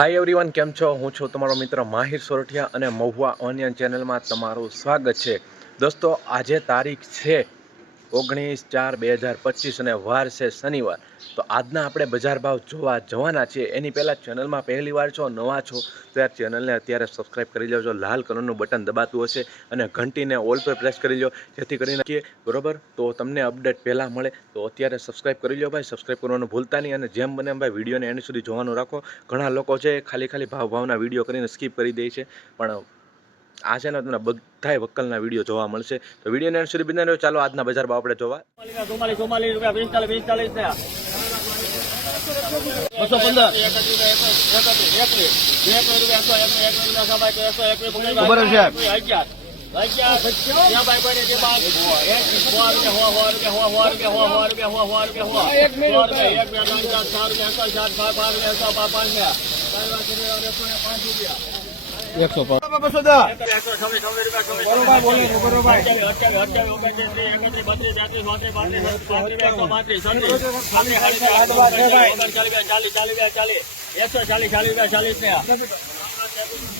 Hi everyone કેમ છો? હું છું તમારો મિત્ર માહિર સોરઠિયા અને મહુવા ઓનિયન ચેનલમાં તમારું સ્વાગત છે. દોસ્તો, આજે તારીખ છે ઓગણીસ ચાર બે હજાર પચીસ અને વાર છે શનિવાર. તો આજના આપણે બજાર ભાવ જોવા જવાના છીએ. એની પહેલાં ચેનલમાં પહેલી વાર છો, નવા છો, તો યાર ચેનલને અત્યારે સબસ્ક્રાઈબ કરી લેજો. લાલ કલરનું બટન દબાતું હશે અને ઘંટીને ઓલ પર પ્રેસ કરી લો. જેથી કરીને કે બરોબર? તો તમને અપડેટ પહેલાં મળે. તો અત્યારે સબસ્ક્રાઈબ કરી લો ભાઈ. સબસ્ક્રાઈબ કરવાનું ભૂલતા નહીં અને જેમ બને એમ ભાઈ વિડીયોને એન્ડ સુધી જોવાનું રાખો. ઘણા લોકો છે ખાલી ખાલી ભાવ ભાવના વીડિયો કરીને સ્કીપ કરી દે છે. પણ આ છે ને તમને બધાય વકલના વીડિયો જોવા મળશે. તો વિડીયોને એન્ડ સુધી બિના ચાલો આજના બજાર ભાવ આપણે જોવા. રૂપિયા બસો પંદર. એકસો પાંચ દસ એકસો ચાલીસ ચાલીસ ચાલીસ ને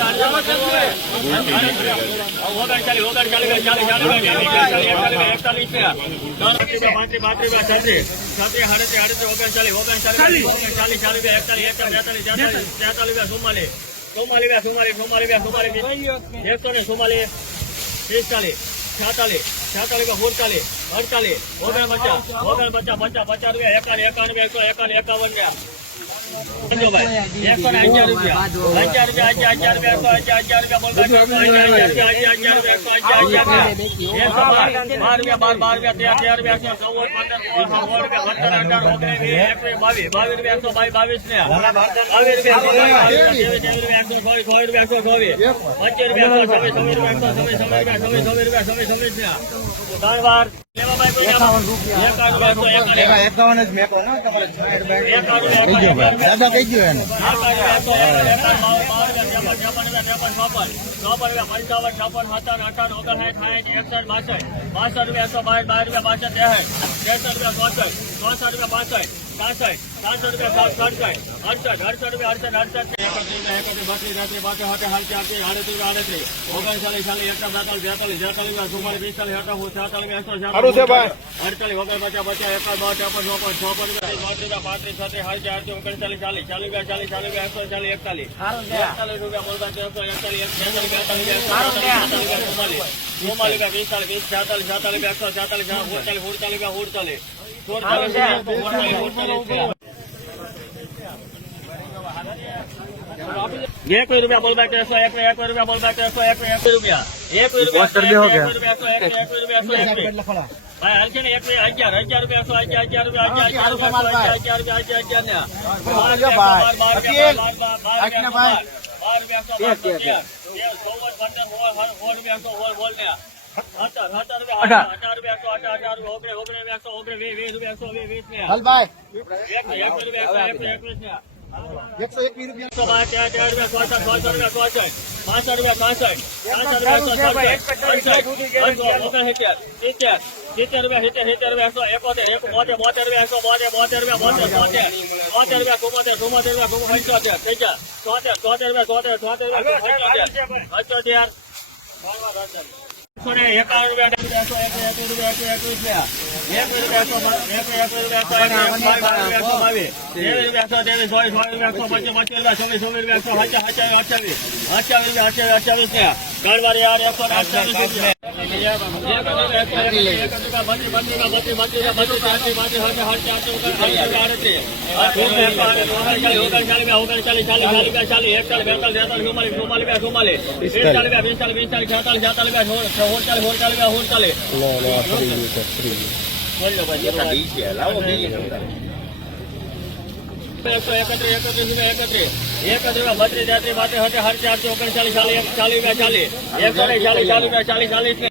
પિસ્તાલીસ એકસો વીસ ચાલીસ બોલો ભાઈ ઓગણ પચાસ પચાસ પચાસ રૂપિયા એકાવન એકાવન રૂપિયા એકસો એકાવન એકાવન બાવન રૂપિયા ત્રેપન ત્રેપન રૂપિયા ચોપન ચોપન ગયો એને પંચાવન છપ્પન રૂપિયા છપ્પન જો લેવું હોય તો સત્તાવન રૂપિયા રૂપિયા એકત્રીસ એકત્રીસ રૂપિયા મોકલી એક એક રૂપિયા એકત્રીસ એક રૂપિયા એકત્રીસ એકત્રીસ રૂપિયા એકસો એકત્રીસ એકત્રીસ રૂપિયા છવ્વીસ સત્તર એકત્રીસ એકત્રીસ રૂપિયા બત્રીસ ચોત્રીસ ચોત્રીસ પાંત્રીસ છત્રીસ સાડત્રીસ સાડત્રીસ સાડત્રીસ ઓગણચાલીસ ચાલીસ એકતાલીસ તેતાલીસ તેતાલીસ તેતાલીસ ચુમ્માલીસ પિસ્તાલીસ છાતાલીસ છાતાલીસ એકસો અડતાલીસ ઓગણ પચાસ પચાસ એકાદ બાર ત્રેપન ચોપન ચોપન રૂપિયા પાંત્રીસ છત્રીસ સાડી ચારસો ઓગણચાલીસ ચાલીસ ચાલીસ રૂપિયા ચાલીસ ચાલીસ રૂપિયા એકસો ચાલીસ એકતાલીસ એકતાલીસ રૂપિયા બોલતા એકસો એકતાલીસ એકતાલીસ બેતાલીસ ચુમ્માલીસ પિસ્તાલીસ વીસ છેતાલીસ છેતાલીસ એકસો છેતાલીસ એક રૂપિયા બોલ બાકી એકસો એક એક રૂપિયા બોલ બાકી એકસો એક એક રૂપિયા એક રૂપિયા ભાઈ હાલ છે ને એક અગિયાર અગિયાર રૂપિયા સો અગિયાર અગિયાર રૂપિયા અગિયાર અગિયાર અગિયાર અગિયાર અગિયાર અગિયાર અગિયાર રૂપિયા અગિયાર રૂપિયા બોલ ને એકસો એક રૂપિયા પાસઠ રૂપિયા પાસઠ સિત્તેર રૂપિયા સિત્તેર સિત્તેર રૂપિયા એકસો એકોતેર એક બોતેર બોતેર રૂપિયા એકસો બોતેર બોતેર રૂપિયા બોતેર બોતેર બોતેર રૂપિયા ચુમ્મોતેર ચુમ્મોતેર રૂપિયા પંચોતેર થઈ ગયા ચોતેર ચોતેર રૂપિયા ચોતેર ચોતેર રૂપિયા પંચોતેર પંચોતેર અઠ્યાવીસ અઠ્યાવીસ અઠ્યાવીસ અઠ્યાવીસ અઠ્યાવીસ રૂપિયા ગણવારી યાર એકસો ને અઠ્યાવીસ રૂપિયા એકસો એકત્રીસ એકત્રીસ રૂપિયા એકત્રીસ એકત્રીસ બત્રીસ તેત્રીસ પાંત્રીસ હત્યા હર ચારસો ઓગણચાલીસ ચાલીસ એક ચાલીસ રૂપિયા ચાલીસ એકસો ને ચાલીસ ચાલીસ રૂપિયા ચાલીસ ચાલીસ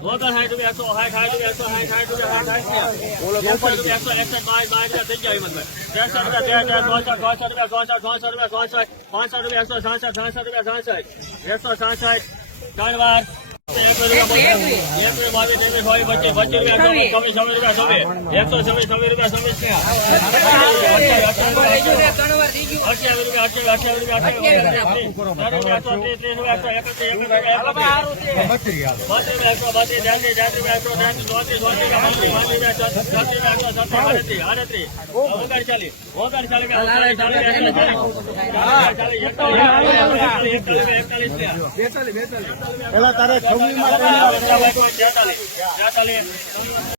રૂપિયા અઠ્યાવીસ રૂપિયા એકસો ત્રીસ ત્રીસ રૂપિયા એકસો એકત્રીસ એકત્રીસ બત્રીસ એકસો બત્રીસ ત્યાંત્રીસ ત્યાંત્રીસ એકસો ત્યાંત્રીસ ચોત્રીસ ચોત્રીસ પાંત્રીસ પાંત્રીસ છત્રીસ એકસો સત્તર આડત્રીસ આડત્રીસ ઓગણચાલીસ ઓગણચાલીસ પેલા તારે છવ્વીસમાં